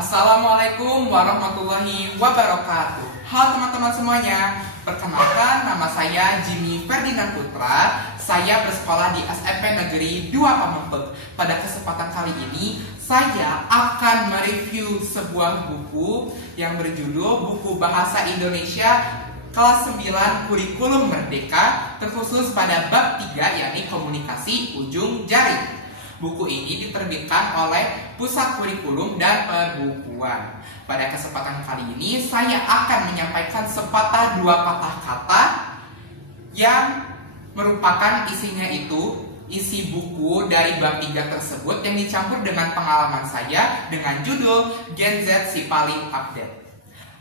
Assalamualaikum warahmatullahi wabarakatuh. Halo teman-teman semuanya, perkenalkan nama saya Jimmy Ferdinand Putra. Saya bersekolah di SMP Negeri 2 Pamengpeuk. Pada kesempatan kali ini saya akan mereview sebuah buku yang berjudul Buku Bahasa Indonesia Kelas 9 Kurikulum Merdeka, terkhusus pada bab 3 yakni komunikasi ujung jari. Buku ini diterbitkan oleh Pusat Kurikulum dan Perbukuan. Pada kesempatan kali ini saya akan menyampaikan sepatah dua patah kata yang merupakan isinya itu isi buku dari bab 3 tersebut yang dicampur dengan pengalaman saya dengan judul Gen Z si paling update.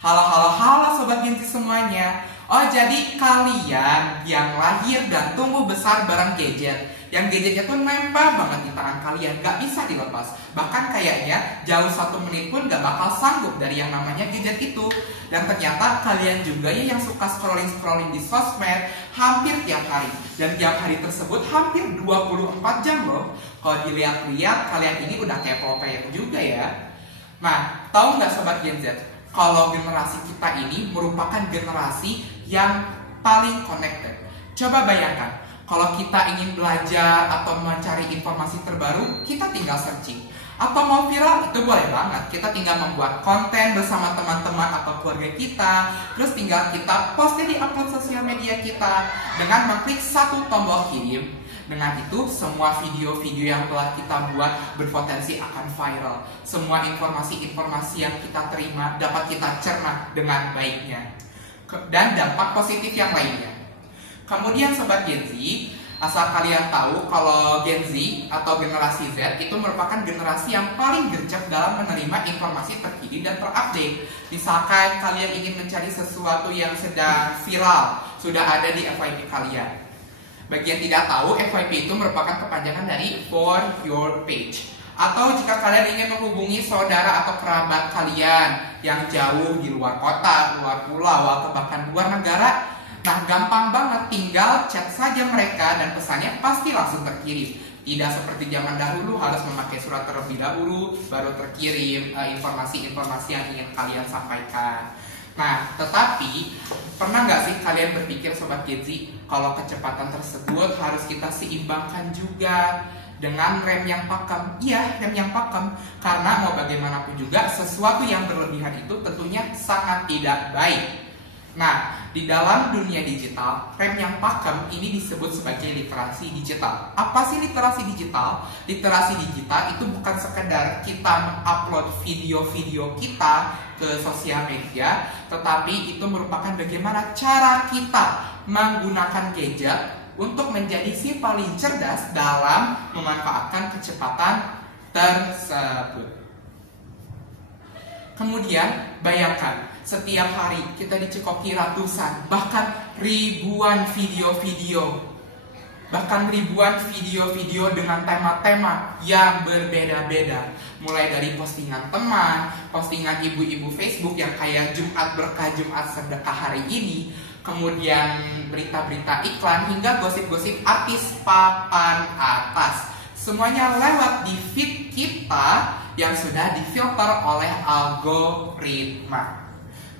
Halo sobat Gen Z semuanya. Oh, jadi kalian yang lahir dan tumbuh besar bareng gadget, yang gadgetnya tuh nempel banget di tangan kalian, gak bisa dilepas. Bahkan kayaknya jauh 1 menit pun gak bakal sanggup dari yang namanya gadget itu. Dan ternyata kalian juga ya yang suka scrolling di sosmed hampir tiap hari. Dan tiap hari tersebut hampir 24 jam loh. Kalau dilihat-lihat kalian ini udah kayak pro player juga ya. Nah, tahu nggak sobat Gen Z? Kalau generasi kita ini merupakan generasi yang paling connected. Coba bayangkan, kalau kita ingin belajar atau mencari informasi terbaru, kita tinggal searching. Atau mau viral, itu boleh banget. Kita tinggal membuat konten bersama teman-teman atau keluarga kita. Terus tinggal kita postnya di upload sosial media kita dengan mengklik satu tombol kirim. Dengan itu, semua video-video yang telah kita buat berpotensi akan viral. Semua informasi-informasi yang kita terima dapat kita cerna dengan baiknya. Dan dampak positif yang lainnya. Kemudian sobat Gen Z, asal kalian tahu kalau Gen Z atau generasi Z itu merupakan generasi yang paling gercep dalam menerima informasi terkini dan terupdate. Misalkan kalian ingin mencari sesuatu yang sedang viral, sudah ada di FYP kalian. Bagi yang tidak tahu, FYP itu merupakan kepanjangan dari For Your Page. Atau jika kalian ingin menghubungi saudara atau kerabat kalian yang jauh di luar kota, luar pulau, atau bahkan luar negara, nah gampang banget, tinggal chat saja mereka dan pesannya pasti langsung terkirim. Tidak seperti zaman dahulu harus memakai surat terlebih dahulu baru terkirim informasi-informasi yang ingin kalian sampaikan. Nah, tetapi pernah nggak sih kalian berpikir sobat Gen Z, kalau kecepatan tersebut harus kita seimbangkan juga dengan rem yang pakem? Iya, rem yang pakem. Karena mau bagaimanapun juga sesuatu yang berlebihan itu tentunya sangat tidak baik. Nah, di dalam dunia digital, rem yang pakem ini disebut sebagai literasi digital. Apa sih literasi digital? Literasi digital itu bukan sekedar kita mengupload video-video kita ke sosial media, tetapi itu merupakan bagaimana cara kita menggunakan gadget untuk menjadi si paling cerdas dalam memanfaatkan kecepatan tersebut. Kemudian bayangkan, setiap hari kita dicekoki ratusan, bahkan ribuan video-video. Bahkan ribuan video-video dengan tema-tema yang berbeda-beda. Mulai dari postingan teman, postingan ibu-ibu Facebook yang kayak Jumat Berkah, Jumat Sedekah hari ini. Kemudian berita-berita iklan hingga gosip-gosip artis papan atas. Semuanya lewat di feed kita yang sudah difilter oleh algoritma.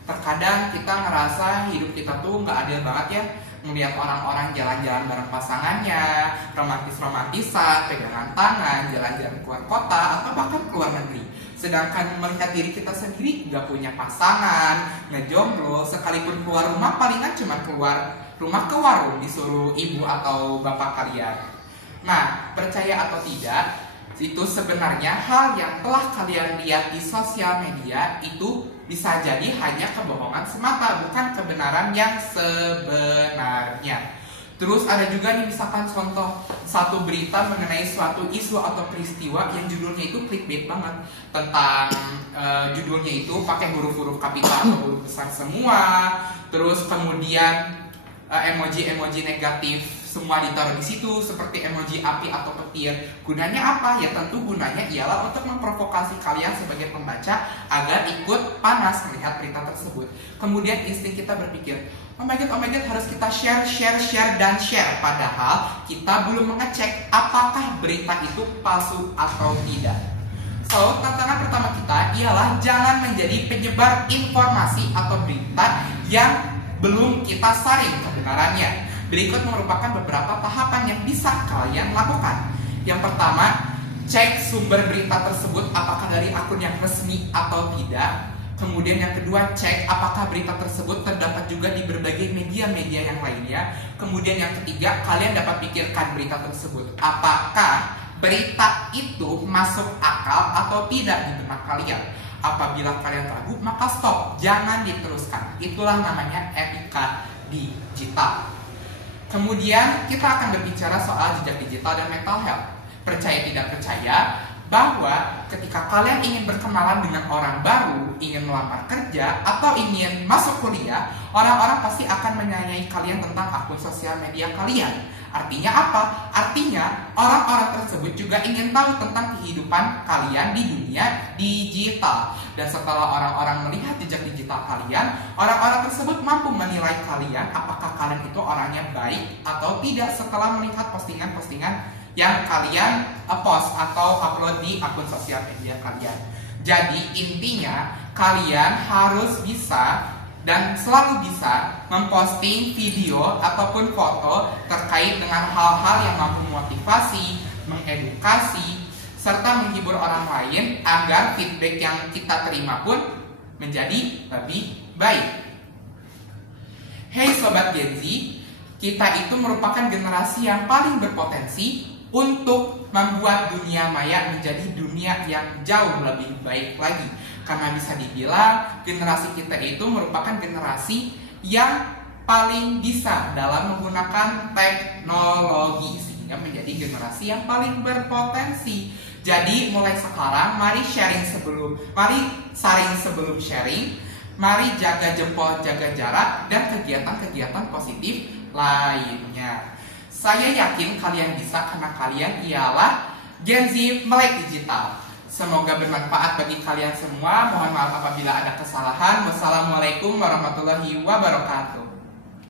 Terkadang kita ngerasa hidup kita tuh nggak adil banget ya. Melihat orang-orang jalan-jalan bareng pasangannya, romantis-romantisan, pegangan tangan, jalan-jalan keluar kota, atau bahkan keluar negeri. Sedangkan melihat diri kita sendiri nggak punya pasangan, ngejomblo, sekalipun keluar rumah palingan cuma keluar rumah ke warung disuruh ibu atau bapak kalian. Nah, percaya atau tidak, itu sebenarnya hal yang telah kalian lihat di sosial media itu bisa jadi hanya kebohongan semata, bukan kebenaran yang sebenarnya. Terus ada juga nih misalkan contoh satu berita mengenai suatu isu atau peristiwa yang judulnya itu clickbait banget. Tentang judulnya itu pakai huruf-huruf kapital atau huruf besar semua. Terus kemudian emoji-emoji negatif semua ditaruh di situ seperti emoji api atau petir. Gunanya apa? Ya tentu gunanya ialah untuk memprovokasi kalian sebagai pembaca agar ikut panas melihat berita tersebut. Kemudian insting kita berpikir, oh my god, harus kita share. Padahal kita belum mengecek apakah berita itu palsu atau tidak. So, tantangan pertama kita ialah jangan menjadi penyebar informasi atau berita yang belum kita saring kebenarannya. Berikut merupakan beberapa tahapan yang bisa kalian lakukan. Yang pertama, cek sumber berita tersebut apakah dari akun yang resmi atau tidak. Kemudian yang kedua, cek apakah berita tersebut terdapat juga di berbagai media-media yang lainnya. Kemudian yang ketiga, kalian dapat pikirkan berita tersebut. Apakah berita itu masuk akal atau tidak di benak kalian? Apabila kalian ragu, maka stop, jangan diteruskan. Itulah namanya etika digital. Kemudian kita akan berbicara soal jejak digital dan mental health. Percaya tidak percaya bahwa ketika kalian ingin berkenalan dengan orang baru, ingin melamar kerja, atau ingin masuk kuliah, orang-orang pasti akan menanyai kalian tentang akun sosial media kalian. Artinya apa? Artinya orang-orang tersebut juga ingin tahu tentang kehidupan kalian di dunia digital. Dan setelah orang-orang melihat jejak digital kalian, orang-orang tersebut mampu menilai kalian apakah kalian itu orangnya baik atau tidak setelah melihat postingan-postingan yang kalian post atau upload di akun sosial media kalian. Jadi intinya kalian harus bisa dan selalu bisa memposting video ataupun foto terkait dengan hal-hal yang mampu memotivasi, mengedukasi, serta menghibur orang lain agar feedback yang kita terima pun menjadi lebih baik. Hey Sobat Gen Z, kita itu merupakan generasi yang paling berpotensi untuk membuat dunia maya menjadi dunia yang jauh lebih baik lagi. Karena bisa dibilang generasi kita itu merupakan generasi yang paling bisa dalam menggunakan teknologi, sehingga menjadi generasi yang paling berpotensi. Jadi mulai sekarang mari saring sebelum sharing, mari jaga jempol, jaga jarak, dan kegiatan-kegiatan positif lainnya. Saya yakin kalian bisa karena kalian ialah Gen Z melek digital. Semoga bermanfaat bagi kalian semua. Mohon maaf apabila ada kesalahan. Wassalamualaikum warahmatullahi wabarakatuh.